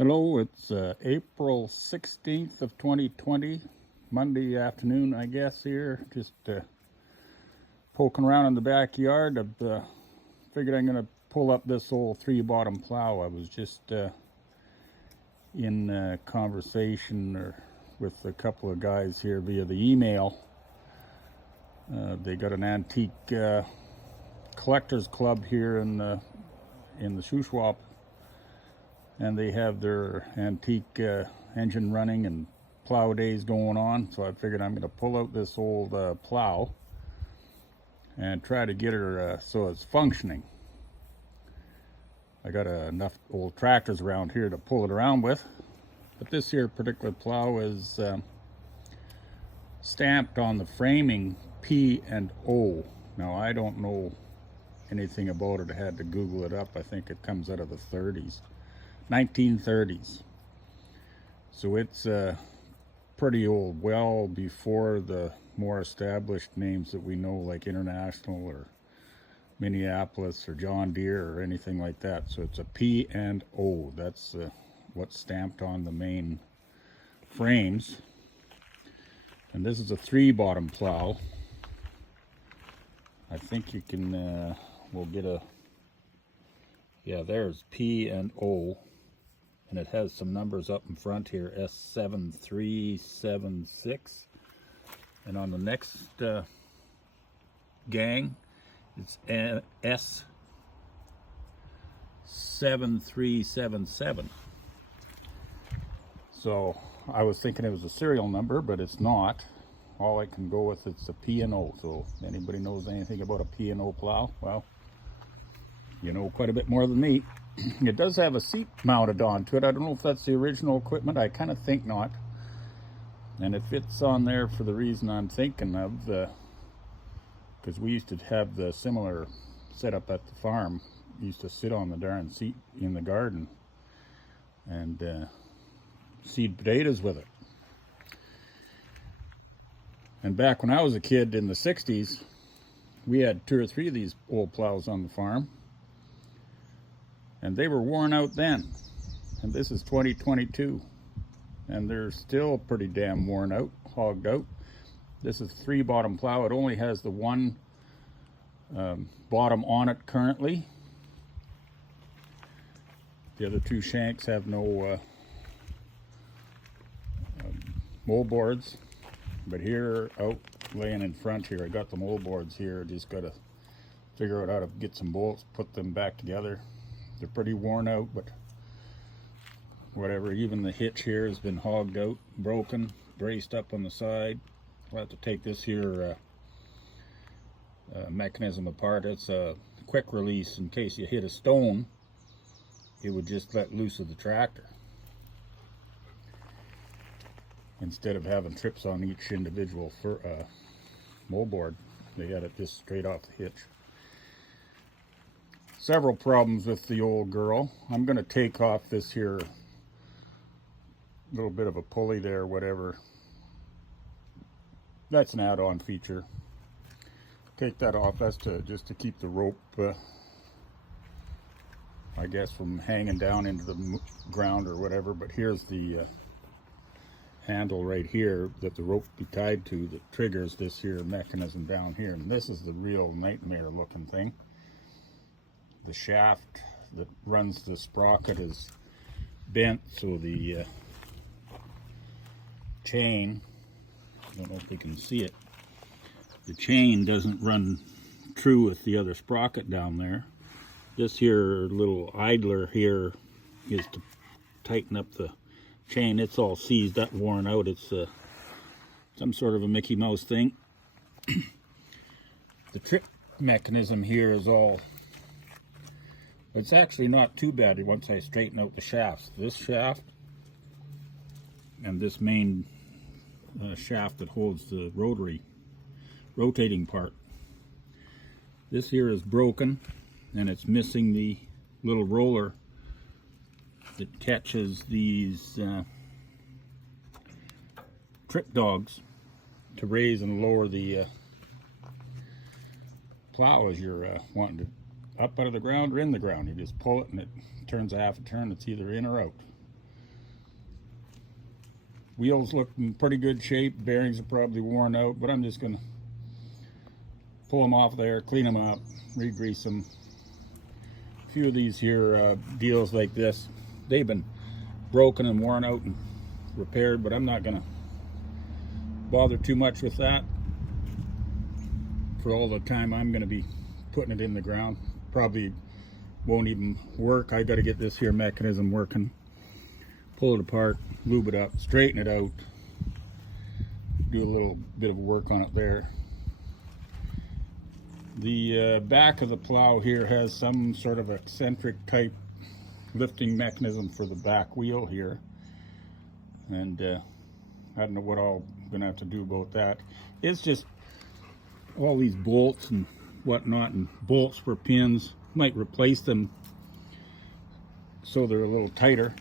Hello, it's April 16th of 2020, Monday afternoon, I guess, here. Just poking around in the backyard. I've figured I'm going to pull up this old three-bottom plow. I was just in conversation with a couple of guys here via the email. They got an antique collectors club here in the Shuswap, and they have their antique engine running and plow days going on. So I figured I'm going to pull out this old plow and try to get her so it's functioning. I got enough old tractors around here to pull it around with, but this here particular plow is stamped on the framing P and O. Now I don't know anything about it. I had to Google it up. I think it comes out of the 1930s. So it's pretty old, well before the more established names that we know, like International or Minneapolis or John Deere or anything like that. So it's a P and O. That's what's stamped on the main frames. And this is a three-bottom plow. I think you can, we'll get a, yeah, there's P and O. And it has some numbers up in front here, S7376. And on the next gang, it's S7377. So I was thinking it was a serial number, but it's not. All I can go with is a P and O. So if anybody knows anything about a P and O plow, well, you know quite a bit more than me. It does have a seat mounted onto it. I don't know if that's the original equipment. I kind of think not. And it fits on there for the reason I'm thinking of, because we used to have the similar setup at the farm. We used to sit on the darn seat in the garden and seed potatoes with it. And back when I was a kid in the 60s, we had 2 or 3 of these old plows on the farm. And they were worn out then. And this is 2022. And they're still pretty damn worn out, hogged out. This is a three-bottom plow. It only has the one bottom on it currently. The other 2 shanks have no mold boards. But here, out laying in front here, I got the mold boards here. Just got to figure out how to get some bolts, put them back together. They're pretty worn out, but whatever. Even the hitch here has been hogged out, broken, braced up on the side. I'll have to take this here mechanism apart. It's a quick release in case you hit a stone. It would just let loose of the tractor, instead of having trips on each individual moldboard. They had it just straight off the hitch. Several problems with the old girl. I'm going to take off this here little bit of a pulley there, whatever. That's an add-on feature. Take that off. That's just to keep the rope, I guess, from hanging down into the ground or whatever. But here's the handle right here that the rope be tied to that triggers this here mechanism down here. And this is the real nightmare looking thing. The shaft that runs the sprocket is bent, so the chain, I don't know if you can see it, the chain doesn't run true with the other sprocket down there. This here little idler here is to tighten up the chain. It's all seized up, worn out. It's some sort of a Mickey Mouse thing. The trip mechanism here is all, it's actually not too bad once I straighten out the shafts. This shaft and this main shaft that holds the rotating part. This here is broken, and it's missing the little roller that catches these trip dogs to raise and lower the plow as you're wanting to up out of the ground or in the ground. You just pull it and it turns a half a turn. It's either in or out. Wheels look in pretty good shape. Bearings are probably worn out, but I'm just gonna pull them off there, clean them up, re-grease them. A few of these here deals like this, they've been broken and worn out and repaired, but I'm not gonna bother too much with that for all the time I'm gonna be putting it in the ground. Probably won't even work. I got to get this here mechanism working, pull it apart, lube it up, straighten it out, do a little bit of work on it there. The back of the plow here has some sort of eccentric type lifting mechanism for the back wheel here, and I don't know what all I'm gonna have to do about that. It's just all these bolts and whatnot, and bolts for pins. Might replace them so they're a little tighter,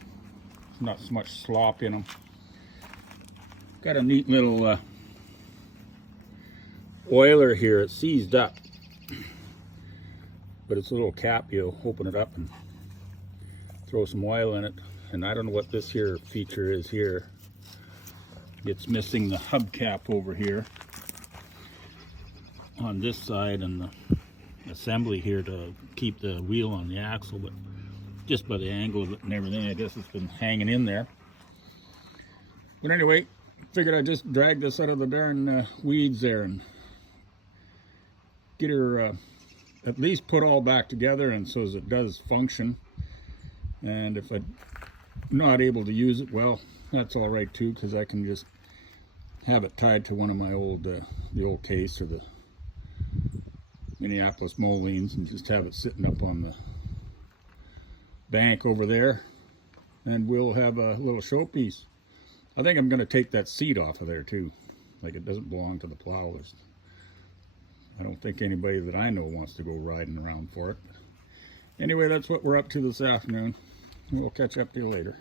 not so much slop in them. Got a neat little oiler here. It's seized up, but it's a little cap. You open it up and throw some oil in it, and I don't know what this here feature is here. It's missing the hubcap over here on this side, and the assembly here to keep the wheel on the axle, but just by the angle of it and everything, I guess it's been hanging in there. But anyway, figured I'd just drag this out of the darn weeds there and get her at least put all back together, and so as it does function. And if I'm not able to use it, well, that's all right too, because I can just have it tied to one of my old the old case or the Minneapolis Molines, and just have it sitting up on the bank over there, and we'll have a little showpiece. I think I'm going to take that seat off of there too. Like, it doesn't belong to the plow. I don't think anybody that I know wants to go riding around for it. Anyway, that's what we're up to this afternoon. We'll catch up to you later.